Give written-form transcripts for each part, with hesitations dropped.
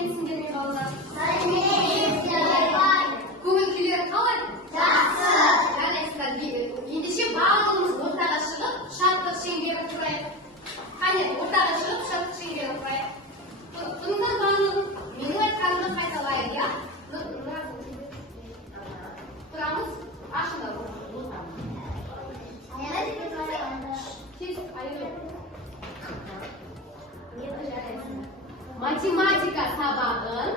сәлеметсіңдер ме балалар? Көңіл күйлері қалай? Жақсы. Жарайсыздар. Ендеше барлығымыз ортаға шығып, шаттық шеңберін құрайық. Қане, ортаға шығып, шаттық шеңберін құрайық. Бұныңдар барлығын менің айтқанымды қайталайық, иә? Тұрамыз, ашыңдар. Математика сабағын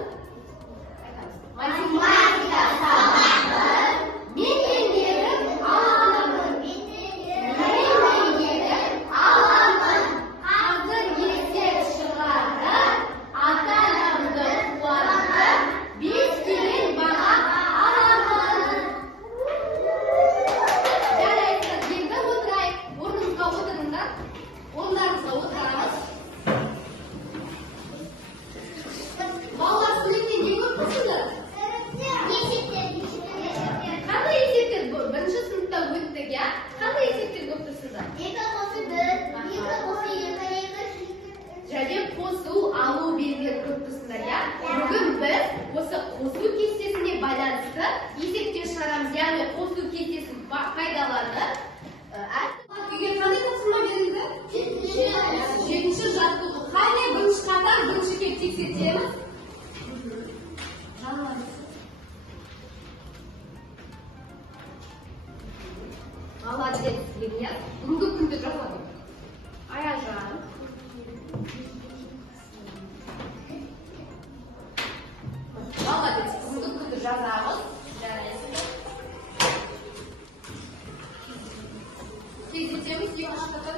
менмендерім аламын. Қазір ертең шығарып, ата-анамды қуантып, 5 келін бала аламын. Жарайсыздар, енді отырайық. Орнымызға отырыңдар. Орындарыңызға отырамыз. Балалар, суреттен не көріп тұрсыңдар? Қандай есептер? Бірінші сыныпта өттік, иә? Қандай есептер көріп тұрсыңдар? Және қосу, алу белгілерін көріп тұрсыңдар, иә? Бүгін біз осы қосу кестесіне байланысты есептер шығарамыз, яғни қосу кестесін пайдаланып. Үйге қандай тапсырма берілді? 7-ші жаттығу. Қане бірінші қатар, бірінші кеп тексертеміз. Молодец, Леня. Бүгінгі күнді жазады. Аяжан. Молодец, бүгінгі күнді жазамыз. Жарайсыздар. Тездетеміз, екінші қатар.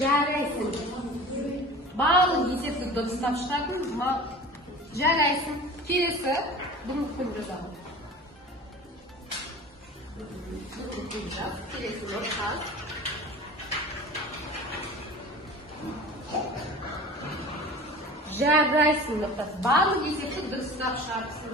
Жарайсың. Барлық есепті дұрыстап шығатын. Жарайсың. Келесі бүгінгі күн жазамын. Бүгінгі күн жаз. Келесі нұрқаз. Жарайсың нұрқаз. Барлық есепті дұрыстап шығарыпсың.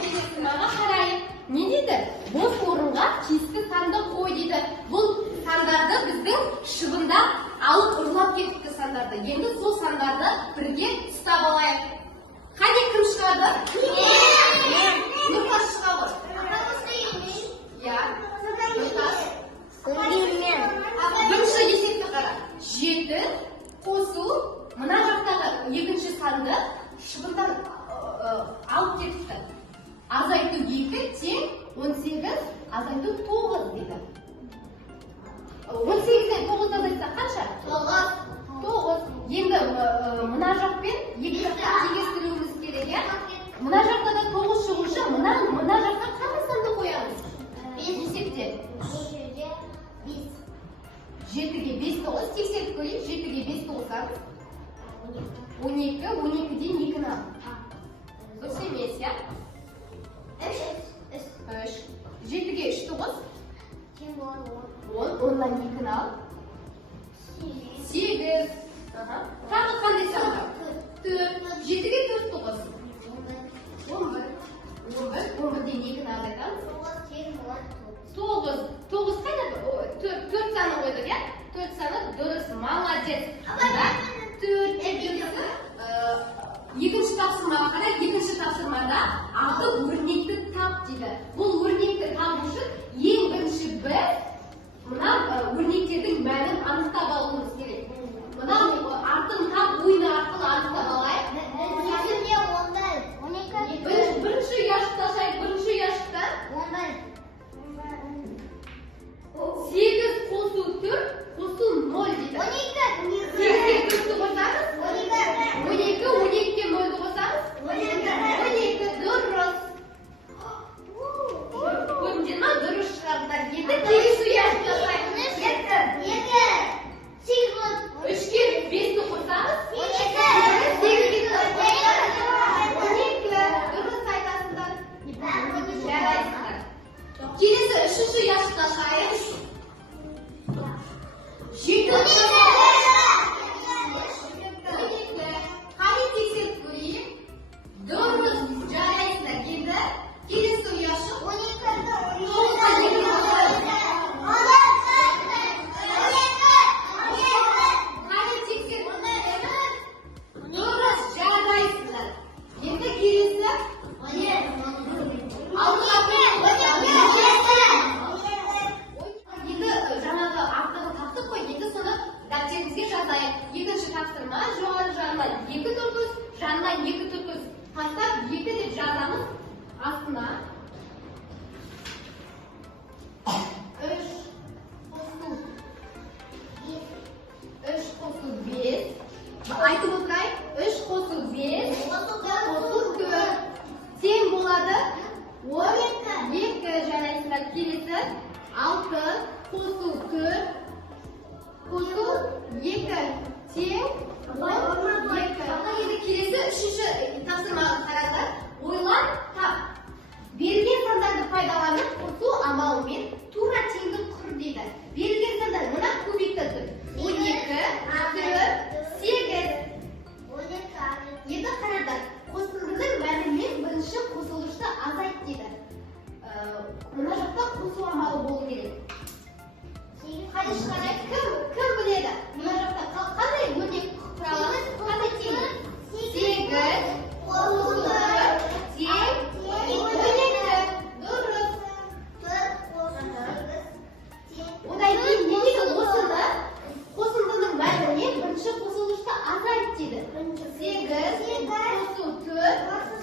Келесі мама қарайын. Не дейді? Бос орынға тиісті санды қой дейді. Бұл сандарды біздің шыбында алып ұрлап кетіпті сандарды. Енді сол сандарды бірге ұстап алайық. Қане кім шығады? Мен. Нұрқаз шығады. Иә. Нұрқаз. Бірінші есепті қара. 7 қосу мына жақтағы екінші санды шыбындан алып кетіпті. Азайту 2 тең 18, азайту 9 дейді. 18-ден 9 азайтса қанша? 9. Енді мына жақпен екі жаққа тегестіруіміз керек, иә? Мына жақта да 9 шығушы, мына жаққа қандай санды қоямыз? Есепте. 7-ге 5 9, тексеріп көрейік. 7-ге 5 9-аңыз. 12, 12-ден 2-ні ал. Дұрыс емес, иә? 3. 7-ге 3 9. 10, 10-нан 2-ні ал. 8. Тағы қандай сан бар? 4. 7-ге 4 9. 11. 11-ден 2-ні азайтамыз. 9. 9 қайда? 4 саны қойдық, иә? 4 саны дұрыс, молодец. 4 екінші тапсырмаға қарай, екінші тапсырмада аты өрнекті тап дейді. Бұл өрнекті табу үшін ең бірінші біз мына өрнектердің мәнін анықтап алуымыз керек. Мына атын тап ойыны арқылы анықтап алайық. Бірінші ұяшықта шайық, бірінші ұяшықта 8 қосу 4, қосу 0 дейді. 8-ге 4-ті қосамыз. 12, 12-ге 0-ді қосамыз. 12 дұрыс. Көрдіңдер ма? Дұрыс шығарыңдар. Енді келесі ұяшықта шайық. 3-ге 5-ті қосамыз. 12.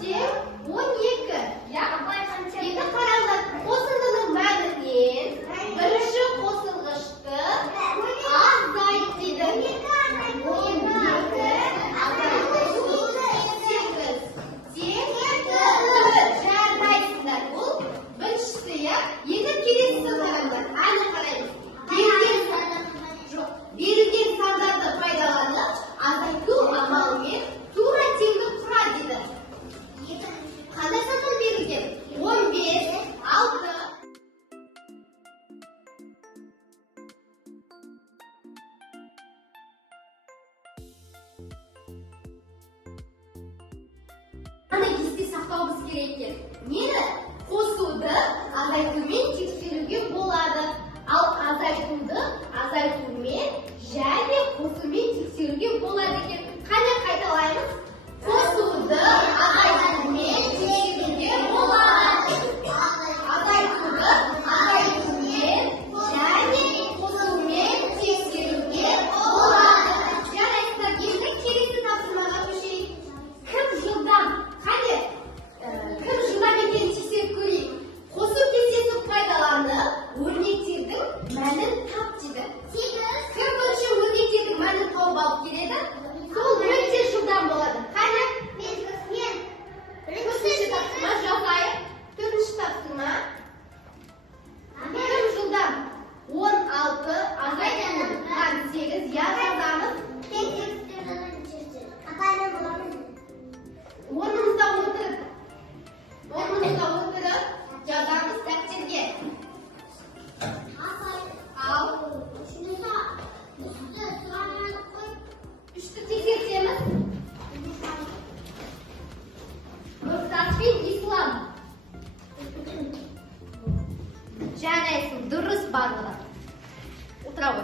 teң 12. Endi qaranglar, qo'shimchaning ma'nidan birinchi qo'shilg'ichni azaytdi. 'Saqlashimiz kerak ekan. Neni? Qo'shuvni azaytunmen tekshiruga bo'ladi. Al azaytunni azaytunmen және qo'shuvmen tekshiruga bo'ladi ekan. Qani qaytalaymiz? Qo'shuvni azaytunmen tekshiruga bo'ladi. Azaytunni azaytunmen және qo'shuvmen tekshiruga bo'ladi. Jarayonlar endi kelasi tafsilotga o'tishaylik. Kim yildan qani kim shundan ekan teksherib ko'ring. Qo'shib kessasi foydalandi. O'rnaklarning ma'nin topchidi. Kim birinchi o'rnaklarning ma'nin topib olib keladi? Sol birinchi shundan bo'ladi. Qani? Men. Birinchi taqsima javob. To'rtinchi taqsima. Kim shundan 16 azaytgan 8 yazamiz. O'rnimizda o'tirib yozamiz daftarga. Al. Uchta tekshiramiz. Mustaqil islom. Jarayson durust barlar. O'tirib.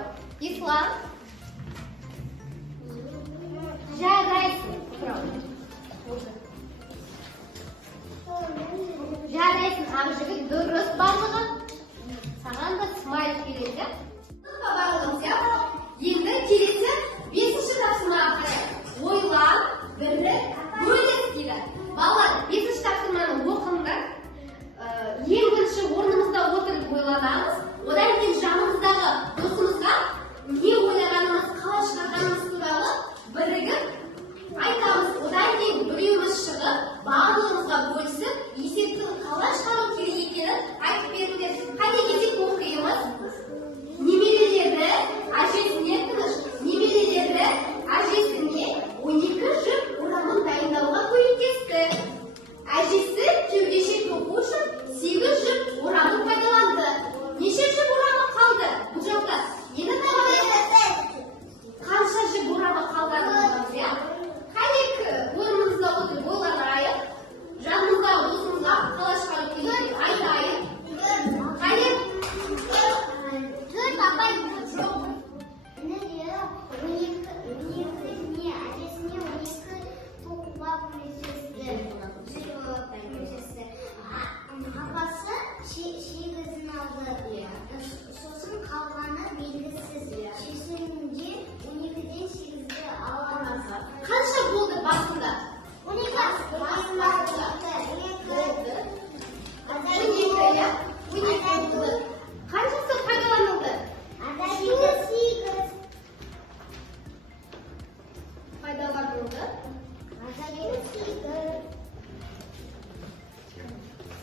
Islom. Jarayson. O'tirib. Jarayson hamjiga durust barlig'i. Sаған da smayl keladi. Babalımızga endi kelasi 5-chi taqsimga qaraymiz. O'ylan, birni bo'lis deydi. Bolalar 5-chi taqsimani o'qinglar. Eng birinchi o'rnimizda o'tirib o'ylanamiz. Odan keyin jonimizdagi do'stimizga ne o'ylaganimiz, qalay chiqarganimiz turali birigib aytamiz. Odan keyin birimiz chiqib, ba'zilarimizga bo'lishib, esepni qalay chiqarib kerak ekanini aytib beramiz. Qanday esep o'qiymiz? Немерелері әжесіне тыныш, немерелері әжесіне 12 жыл орамын дайындауға көмектесті. Әжесі кеудеше тоқу үшін 8 жыл орамын пайдаланды. Неше жыл орамы қалды? Бұл жақта енді тағайындайды. Қанша жыл орамы қалғанымыз, иә? Қанек орнымызда отырып ойланайық. Жанымызда досымызға қалай шығарып келеді айтайық. Қанек Қанша болды басында? 12 болды. Қаншасы пайдаланылды? Пайдаланылды.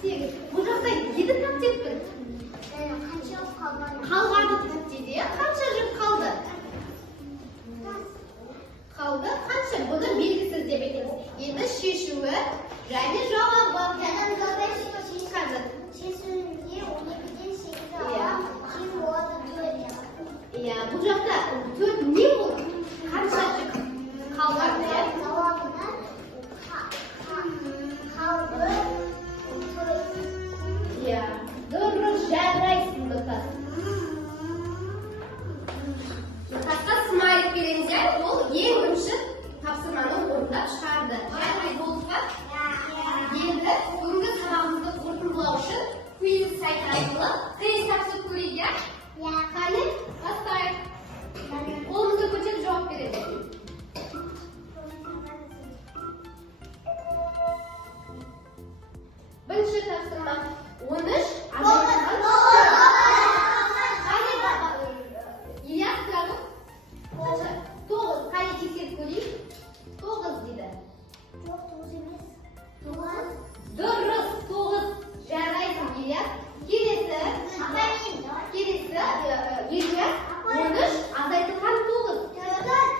8. Бұл жақта 7 тап теппін. Қалғаны тап деді. Қанша жыл қалды? Қалды. Қанша? Бұны белгісіз деп етеміз. Енді шешуі және жауабы. Шешуінде 12-ден 8-ді алам. Кейін болады 4. Иә, бұл жақта 4 не болды? Қанша жыл қалған? Жауабына қалды 4. Иә, дұрыс жарайсың Нұртас. Нұртасқа смайлик беріңіздер, ол ең бірінші тапсырманы орындап шығарды. Жарай болды ма? To'g'ri emas. To'g'ri. Durust, to'g'ri. Jaraysan keladi. Kelesi, yerga 13 azaytirgan to'g'ri.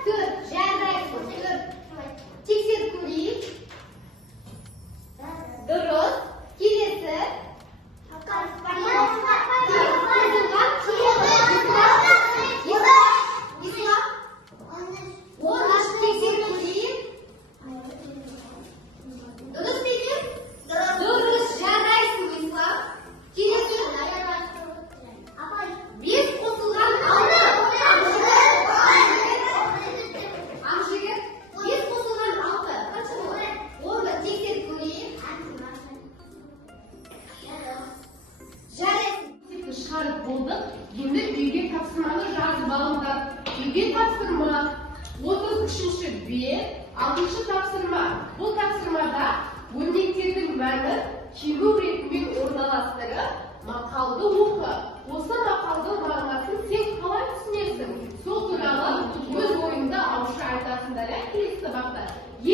4 jaraysan. 4. Tekshirib ko'ring. Durust. Kelesi. Çıkarıp bulduk. Şimdi uyga topshirmani yozib olinglar. Uyga topshirma 33-bir, 6-topshirma. Bu topshirmada o'rnikning ma'ni kiyim ritmini o'rnalashtirib, maqolni o'qi. O'sha maqolning ma'nosini sen qalay tushunasan? Shu turali o'z o'yingda avsha aytasizlar, kelasi sababda.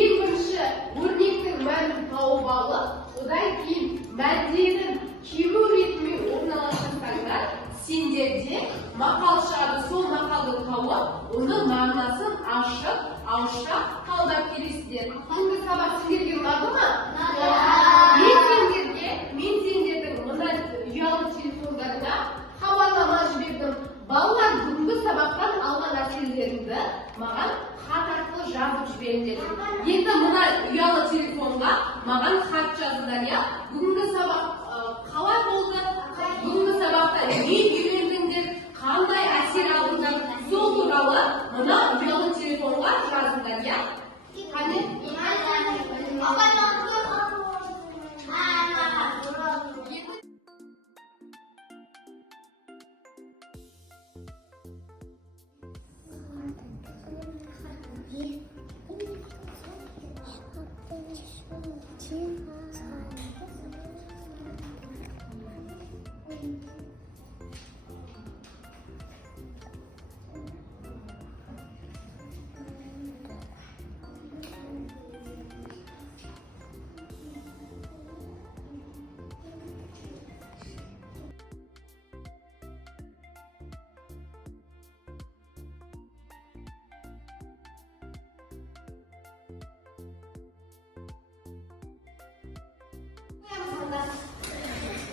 Eng birinchi o'rnikning ma'nosini topib olib, undan keyin madhiyaning kiyim ritmini o'rnalashtirsanglar, senderje maqol shadi sol maqolni topib, uni ma'nosini avshab qaldab kelasizlar. Bunga sabab sizlarga ma'lummi? Men senderning mana uyali telefonlarga havolama berdim. Bolalar bunga sababdan olgan narsalaringizni menga xat orqali yozib jiberinglar. Endi mana uyali telefonga menga xat yozinglar. Bunga sabab qalay bo'ldi? Bunga sababdan ne o'ylendinglar? Qanday asir oldinglar? Shu turali mana uyali telefonga yozinglar. Qani?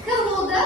Kim bo'ldi?